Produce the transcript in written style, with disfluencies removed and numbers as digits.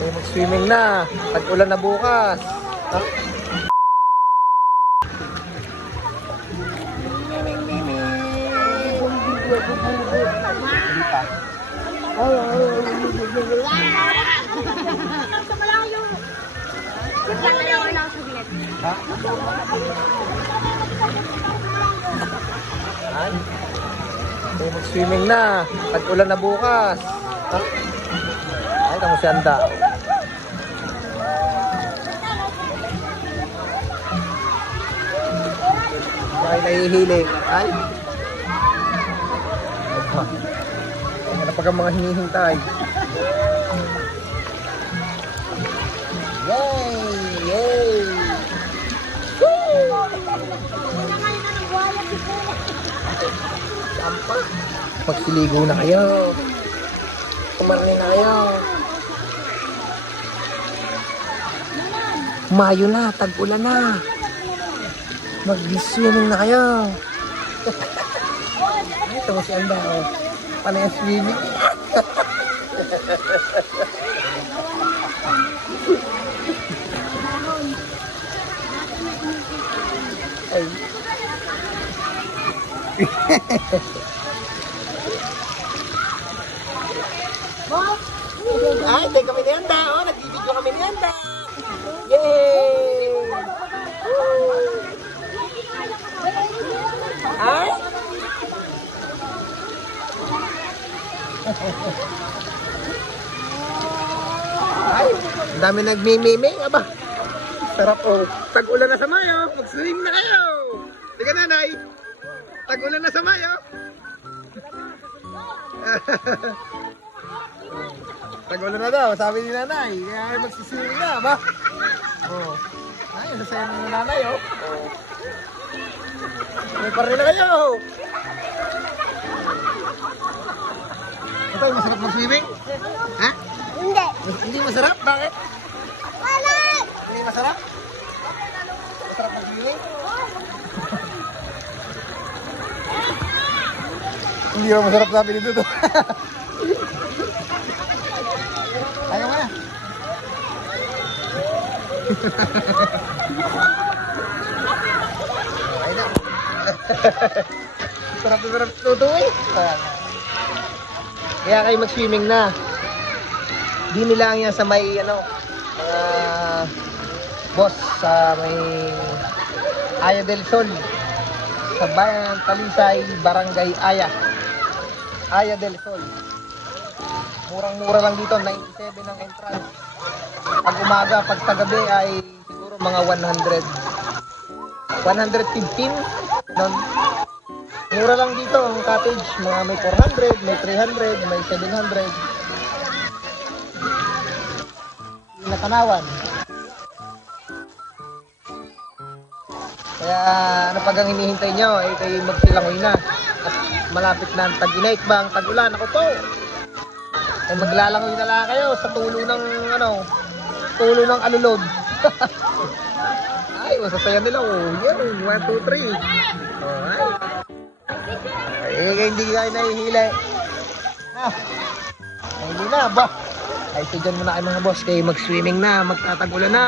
Tayo mag-swimming na. Tag-ulan na bukas. Ha? Hindi pa. Ha? Ay. Tayo mag-swimming na. Tag-ulan na bukas. Ha? Ay, tamo si Anda. Ay, nahihiling. Ay. Opa. Ano pa ka mga hinihintay? Yay! Yay! Sampa. Magsiligo na kayo. Kumarni na kayo. Mayo na, tag-ulan na. Mag-swimming na kayo. Ito mo si Anda, oh. Panay ang swimming. Ay. Ay, tayo kami ni Anda, oh. Nag-video kami ni Anda. Yay! Ay! Ay, ang dami nagmimiming, aba. Sarap, oh. Tag-ulan na sa Mayo, mag-swim na kayo. Tika nanay, tag-ulan na sa Mayo. Tag-ulan na daw, sabi ni nanay, kaya magsiswimming na, ba? Oh. Ay, nasaya na nanay, oh. May pa rin na kayo. Ito, masarap mag-swimming? Ha? Hindi. Hindi masarap? Bakit? Wala! Hindi masarap? Masarap mag-swimming? Hindi ba masarap sabi nito to? Ayaw mo na. Ay na. Sarap tutuwi. Kaya kayo mag-swimming na. Di nila yan sa may boss sa may Aya del Sol. Sa bayan ng Talisay, Barangay Aya. Aya del Sol. Murang-mura lang dito, 97 ang entrance. Pag umaga, pag sa gabi ay siguro mga 115. Non. Mura lang dito ang cottage, mga may 400, may 300, may 700. Nakanawan. Kaya ano pag ang hinihintay nyo, eh kayo magsilangoy na. At malapit na ang tag-inait ba, ang tag-ulan, ako po. Eh maglalangoy na lang kayo sa tulo ng tulo ng alulod. Ay, masasaya nila, oh. Yan, 1, 2, 3. Alright. Eh, hindi kayo nahihila. Hindi na, ba? Ay, tidyan mo na kayo mga boss, kayo mag-swimming na, magtatagulan na.